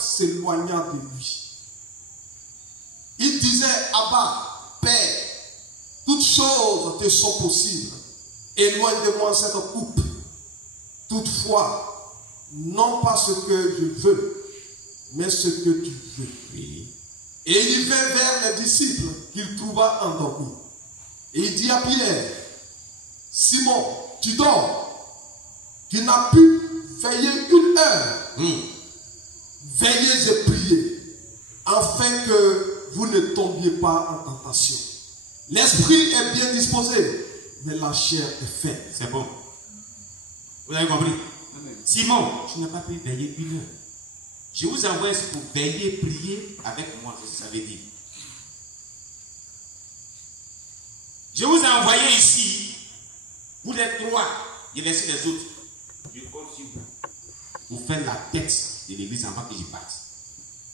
s'éloignant de lui. Il disait, Abba, Père, toutes choses te sont possibles. Éloigne de moi cette coupe. Toutefois, non pas ce que je veux, mais ce que tu veux. Et il vint vers les disciples qu'il trouva endormis. Et il dit à Pierre, Simon, tu dors, tu n'as pu veiller 1 heure. Veillez et priez, afin que vous ne tombiez pas en tentation. L'esprit est bien disposé, mais la chair est faible. C'est bon. Vous avez compris? Simon, tu n'as pas pu veiller 1 heure. Je vous envoie ici pour veiller, prier avec moi. C'est ce que ça veut dire. Je vous ai envoyé ici, vous les 3, j'ai laissé les autres. Je compte sur vous. Pour faire la tête de l'église avant que je parte.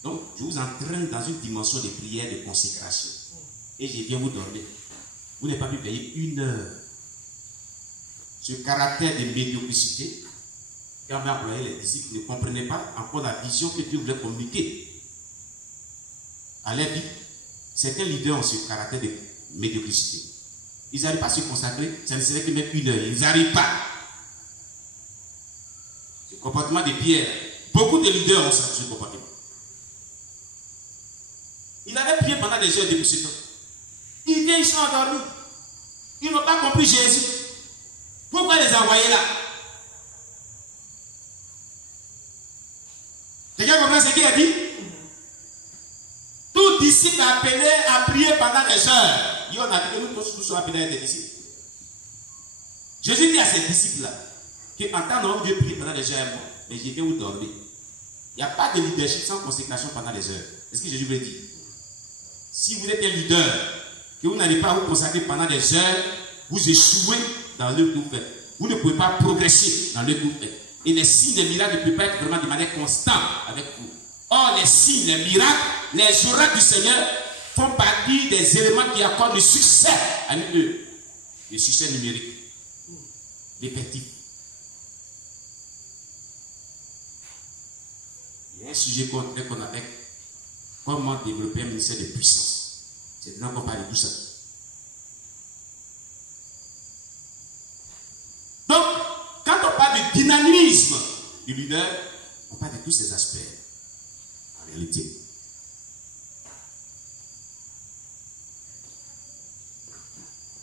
Donc, je vous entraîne dans une dimension de prière, de consécration. Et je viens vous dormir. Vous n'avez pas pu payer 1 heure. Ce caractère de médiocrité, quand on a employé les disciples, ne comprenaient pas encore la vision que Dieu voulait communiquer. À leur vie, certains leaders ont ce caractère de médiocrité. Ils n'arrivent pas à se consacrer, ça ne serait que même 1 heure. Ils n'arrivent pas. Ce comportement de Pierre, beaucoup de leaders ont ce comportement. Il avait prié pendant des heures depuis ce temps. Il vient, ils sont endormis. Ils n'ont pas compris Jésus. Pourquoi les envoyer là? Quelqu'un comprend ce qu'il a dit? Tout disciple appelé à prier pendant des heures. Il y en a que nous tous sommes appelés à des disciples. Jésus dit à ses disciples-là qu'en temps normal, Dieu prie pendant des heures, mais je viens vous dormir. Il n'y a pas de leadership sans consécration pendant des heures. Est-ce que Jésus veut dire? Si vous êtes un leader, que vous n'allez pas vous consacrer pendant des heures, vous échouez dans l'œuvre que vous faites. Vous ne pouvez pas progresser dans l'œuvre que vous faites. Et les signes, les miracles ne peuvent pas être vraiment de manière constante avec vous. Or, les signes, les miracles, les oracles du Seigneur font partie des éléments qui accordent le succès à nous deux. Le succès numérique. L'effectif. Il y a un sujet qu'on appelle comment développer un ministère de puissance. C'est maintenant qu'on parle de tout ça. Donc, quand on parle de dynamisme du leader, on parle de tous ces aspects. En réalité.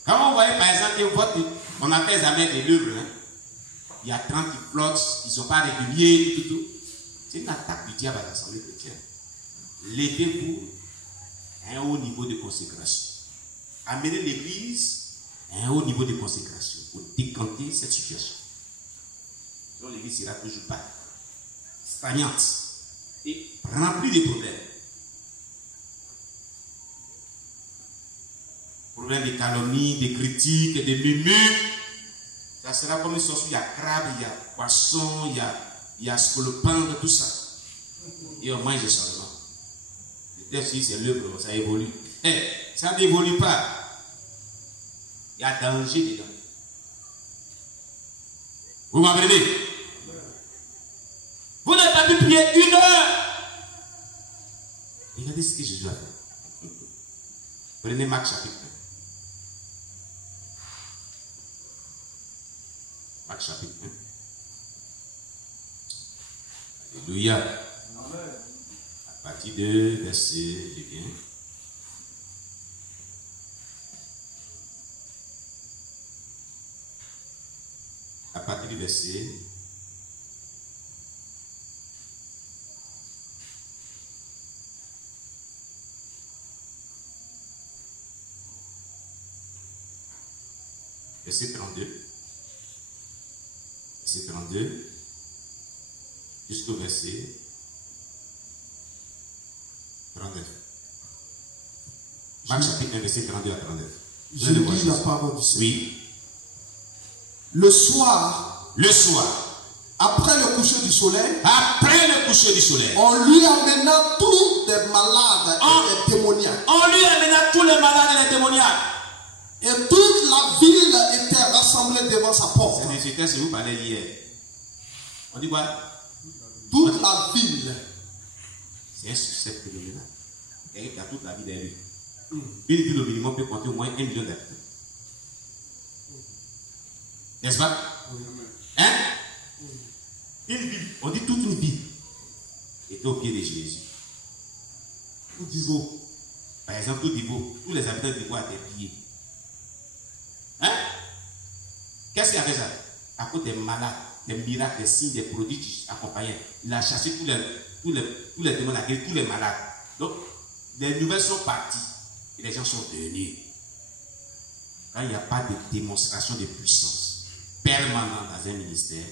Quand on voit par exemple on a fait examen de l'œuvre, il y a 30 qui flottent, qui ne sont pas réguliers, tout. C'est une attaque du diable à l'assemblée chrétienne. Levez-vous à un haut niveau de consécration. Amenez l'église à un haut niveau de consécration pour décanter cette situation. Donc l'église sera toujours pas stagnante et remplie de problèmes. Problèmes de calomnie, de critiques, de murmures. Ça sera comme une source où il y a crabe, il y a poisson, il y a scolopendre, tout ça. Et on mange seulement. Peut-être si c'est l'œuvre, ça évolue. Ça n'évolue pas. Il y a danger dedans. Vous m'apprenez? Vous n'avez pas pu prier 1 heure. Regardez ce que Jésus a fait. Prenez Marc chapitre 1. Marc chapitre 1. Alléluia. Amen. À partir de verset, je viens. À partir du verset. Verset 32. Verset 32. Jusqu'au verset 39. Marc chapitre 1, verset 32 à 39. Je lis la parole du Seigneur. Oui. Le soir, après le coucher du soleil, on lui amena tous les malades et les démoniaques. On lui amena tous les malades et les démoniaques. Et toute la ville était rassemblée devant sa porte. C'est ce que je vous parlais hier. On dit quoi? Toute la ville C'est un succès phénoménal. Quelqu'un qui a toute la vie derrière lui. Une ville au minimum peut compter au moins 1 million d'habitants. N'est-ce pas? Hein? Une ville, on dit toute une ville, était au pied de Jésus. Tout Divo, par exemple, tout Divo, tous les habitants de Divo étaient pillés. Hein? Qu'est-ce qu'il y avait ça? À cause des malades, des miracles, des signes, des prodiges qui accompagnaient. Il a chassé tous les démons, tous les malades. Donc, les nouvelles sont parties et les gens sont venus. Quand il n'y a pas de démonstration de puissance permanente dans un ministère,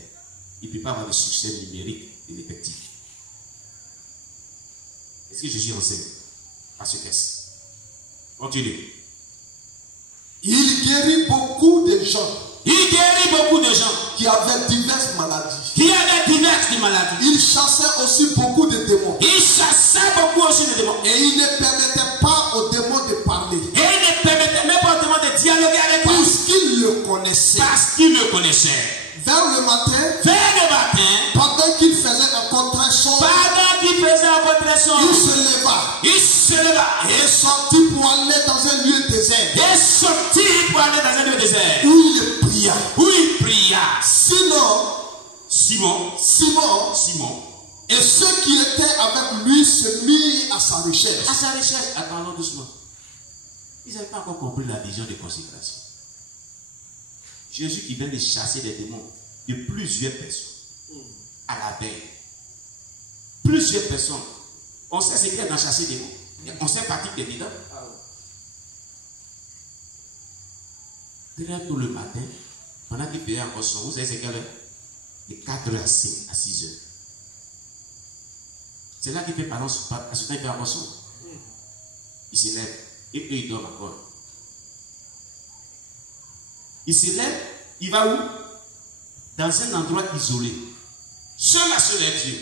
il ne peut pas avoir de succès numérique et effectif. Est-ce que Jésus enseigne à ce test? Continue. Il guérit beaucoup de gens. Il guérit beaucoup de gens Qui avaient diverses maladies. qui avaient diverses maladies. Il chassait aussi beaucoup de démons. Il chassait beaucoup aussi de démons. Et il ne permettait pas aux démons de parler. Et il ne permettait même pas aux démons de dialoguer avec lui. Parce qu'il le connaissait. Parce qu'il le connaissait. Vers le matin, Pendant qu'il faisait encore très sombre, qu'il faisait encore très sombre, il se leva. Et sortit pour aller dans un lieu désert. Où il pria. Simon et ceux qui étaient avec lui se mirent à sa recherche. Attendons doucement. Ils n'avaient pas encore compris la vision de consécration. Jésus qui vient de chasser des démons de plusieurs personnes à la veille. Plusieurs personnes. On sait ce qu'il y a dans chasser des démons. On sait partir des évident. Très tôt le matin, pendant qu'il faisait encore son, vous savez c'est quelle heure? De 4h à 6h. C'est là qu'il fait pendant ce temps, il fait encore son. Il se lève et eux ils dorment encore. Il se lève, il va où? Dans un endroit isolé. Seul est Dieu.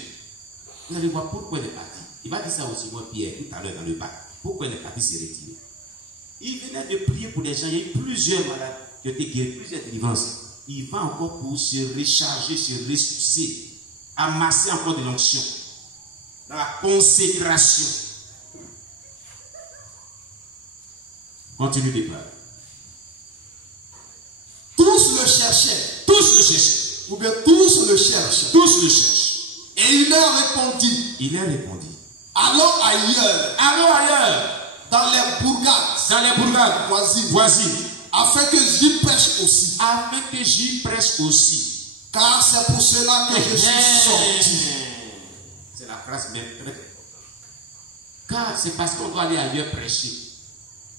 Vous allez voir pourquoi il est parti. Il va dire ça aussi, moi, Pierre, tout à l'heure dans le bac. Pourquoi il est parti se retirer? Il venait de prier pour des gens. Il y a eu plusieurs malades qui ont été guéris, plusieurs délivrances. Il va encore pour se recharger, se ressourcer, amasser encore de l'onction. Dans la consécration. Continue de parler. Tous le cherchaient. Ou bien tous le cherchent. Et il leur répondit. Allons ailleurs. Dans les bourgades voisines. Afin que j'y prêche aussi. Car c'est pour cela que je suis sorti. C'est la phrase même très. Car c'est parce qu'on doit aller ailleurs prêcher.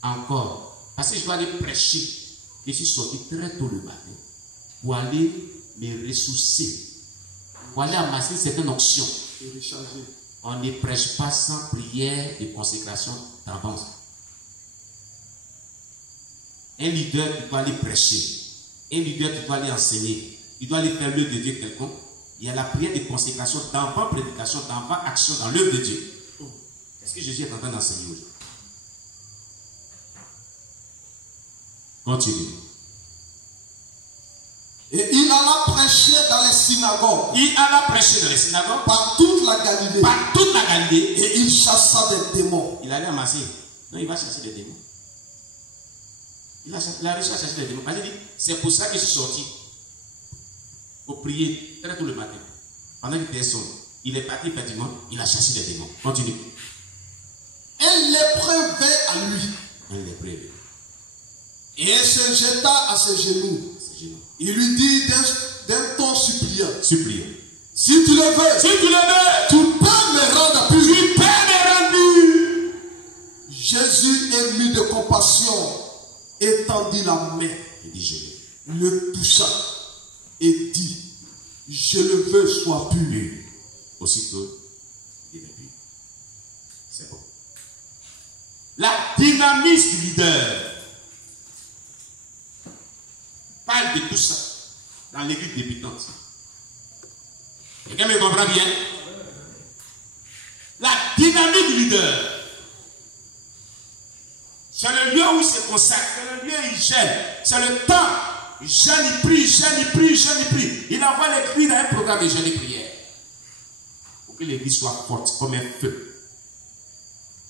Encore. Parce que je dois aller prêcher. Je suis sorti très tôt le matin. Pour aller me ressourcer. Pour aller amasser certaines options. On ne prêche pas sans prière et consécration d'avance. Un leader qui doit aller prêcher, un leader qui doit aller enseigner, il doit aller faire l'œuvre de Dieu quelconque. Il y a la prière de consécration d'avant prédication, d'avant action dans l'œuvre de Dieu. Est-ce que Jésus est en train d'enseigner aujourd'hui? Continue. Et il alla prêcher dans les synagogues. Par toute la Galilée. Et il chassa des démons. Il allait amasser. Non, il va chasser des démons. Il a réussi à chasser des démons. C'est pour ça que je suis sorti. Pour prier très tôt le matin. Pendant que personne. Il est parti effectivement. Il a chassé des démons. Continue. Un lépreux vint à lui. Et se jeta à ses genoux. Il lui dit d'un ton suppliant. Si tu le veux, tu peux me rendre plus. Jésus, ému de compassion, étendit la main, le toucha et dit, je le veux, sois pur. Aussitôt, il est pur. C'est bon. La dynamisme du leader parle de tout ça dans l'église débutante. Quelqu'un me comprend bien? La dynamique du leader. C'est le lieu où il se consacre. C'est le lieu où il gêne. C'est le temps. Il gêne, il prie. Il envoie les cris dans un programme de jeûne et prière. Pour que l'église soit forte comme un feu.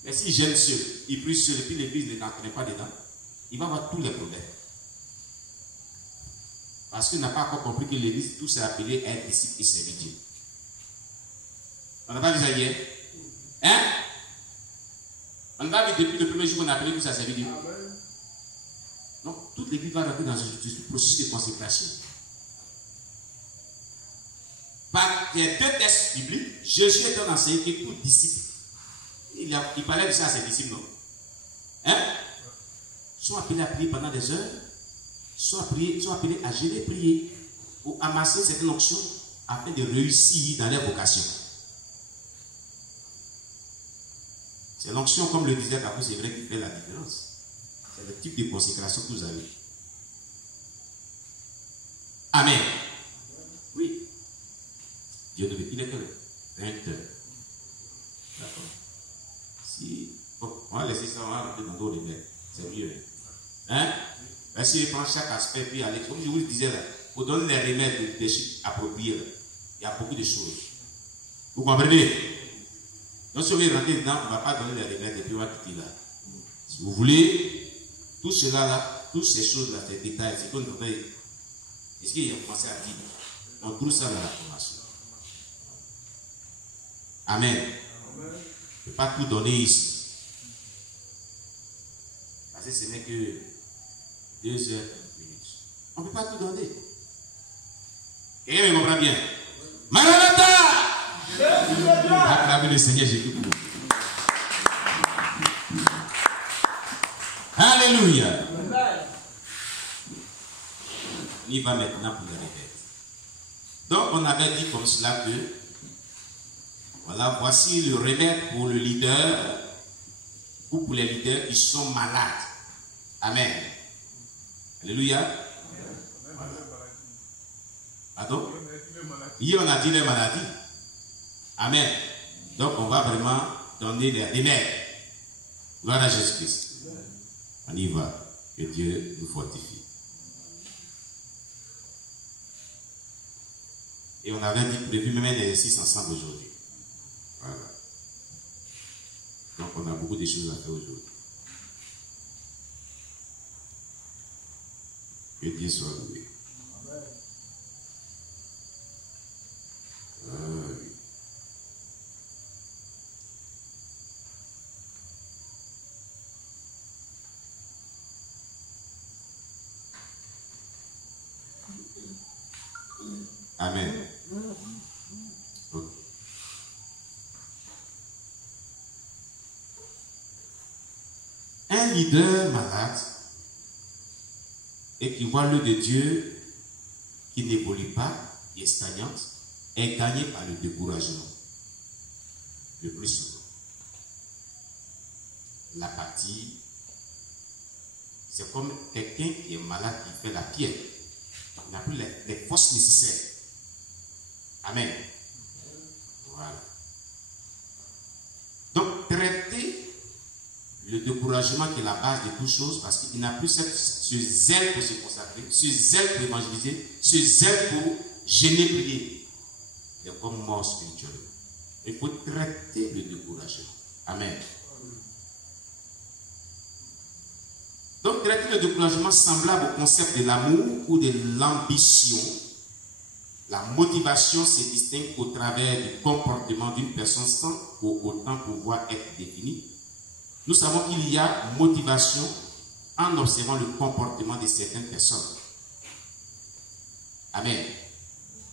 Mais s'il gêne seul, il prie seul, et puis l'église ne n'entraîne pas dedans, il va avoir tous les problèmes. Parce qu'il n'a pas encore compris que l'église, tout s'est appelé à être disciple et servir Dieu. On n'a pas vu ça hier? Hein? On n'a pas vu depuis le premier jour qu'on a appelé tout ça à servir Dieu. Donc, toute l'église va rentrer dans ce processus de consécration. Par les deux textes bibliques, Jésus est enseigné que tout disciple, il parlait de ça à ses disciples, non? Hein? Sont appelés à prier pendant des heures, sont appelés à gérer, prier, ou amasser certaines options afin de réussir dans leur vocation. C'est l'onction, comme le disait Capou, c'est vrai qui fait la différence. C'est le type de consécration que vous avez. Amen. Oui. Dieu devait, il est que 20 heures. D'accord. Si, bon, on va laisser ça, on va rentrer dans d'autres remèdes. C'est mieux. Hein? Ben, si on prend chaque aspect, puis aller, comme je vous le disais là, il faut donner les remèdes de leadership appropriés. Là. Il y a beaucoup de choses. Vous comprenez? Donc, si on veut rentrer dedans, on ne va pas donner les remèdes et puis on va quitter là. Si vous voulez, tout cela là, toutes ces choses là, ces détails, c'est qu'on devrait. Est-ce qu'il a commencé à dire? On trouve ça dans la formation. Amen. On ne peut pas tout donner ici. Parce que ce n'est que 2 heures, 30 minutes. On ne peut pas tout donner. Quelqu'un me comprend bien? Maranatha! Acclamez le Seigneur Jésus pour vous. Alléluia. On y va maintenant pour le répète. Donc on avait dit comme cela que voilà, voici le remède pour le leader ou pour les leaders qui sont malades. Amen. Alléluia. Voilà. Pardon? Hier on a dit les maladies. Amen. Donc on va vraiment donner les remèdes. Gloire à Jésus-Christ. On y va. Que Dieu nous fortifie. Et on avait dit prévu même un exercice ensemble aujourd'hui. Voilà. Donc on a beaucoup de choses à faire aujourd'hui. Que Dieu soit loué. Amen. Okay. Un leader malade et qui voit l'œuvre de Dieu qui n'évolue pas, qui est stagnante, est gagné par le découragement. Le plus souvent. L'apathie, c'est comme quelqu'un qui est malade qui fait la pierre. Il n'a plus les forces nécessaires. Amen. Voilà. Donc, traiter le découragement qui est la base de toutes choses, parce qu'il n'a plus ce zèle pour se consacrer, ce zèle pour évangéliser, ce zèle pour gêner, prier. C'est comme mort spirituelle. Il faut traiter le découragement. Amen. Donc, traiter le découragement semblable au concept de l'amour ou de l'ambition. La motivation se distingue au travers du comportement d'une personne sans pour autant pouvoir être définie. Nous savons qu'il y a motivation en observant le comportement de certaines personnes. Amen.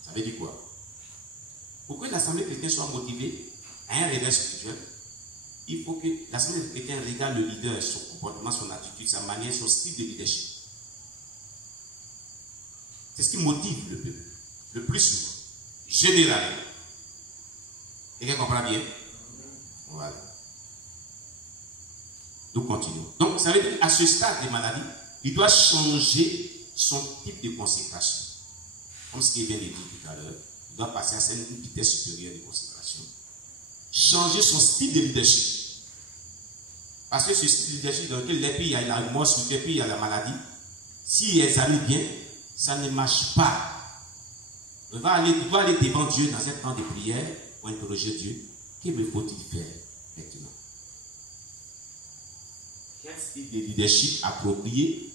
Ça veut dire quoi? Pour que l'assemblée chrétienne soit motivée à un réveil spirituel, il faut que l'assemblée chrétienne regarde le leader, son comportement, son attitude, sa manière, son style de leadership. C'est ce qui motive le peuple. Le plus souvent, généralement. Quelqu'un comprend bien? Voilà. Nous continuons. Donc, ça veut dire qu'à ce stade de maladie, il doit changer son type de consécration. Comme ce qui vient de dire tout à l'heure, il doit passer à une vitesse supérieure de consécration. Changer son style de leadership. Parce que ce style de leadership dans lequel les pays, il y a la mort, et puis il y a la maladie, s'il examine bien, ça ne marche pas. Il doit aller devant Dieu dans un temps de prière pour interroger Dieu. Que me faut-il faire maintenant? Quel style de leadership approprié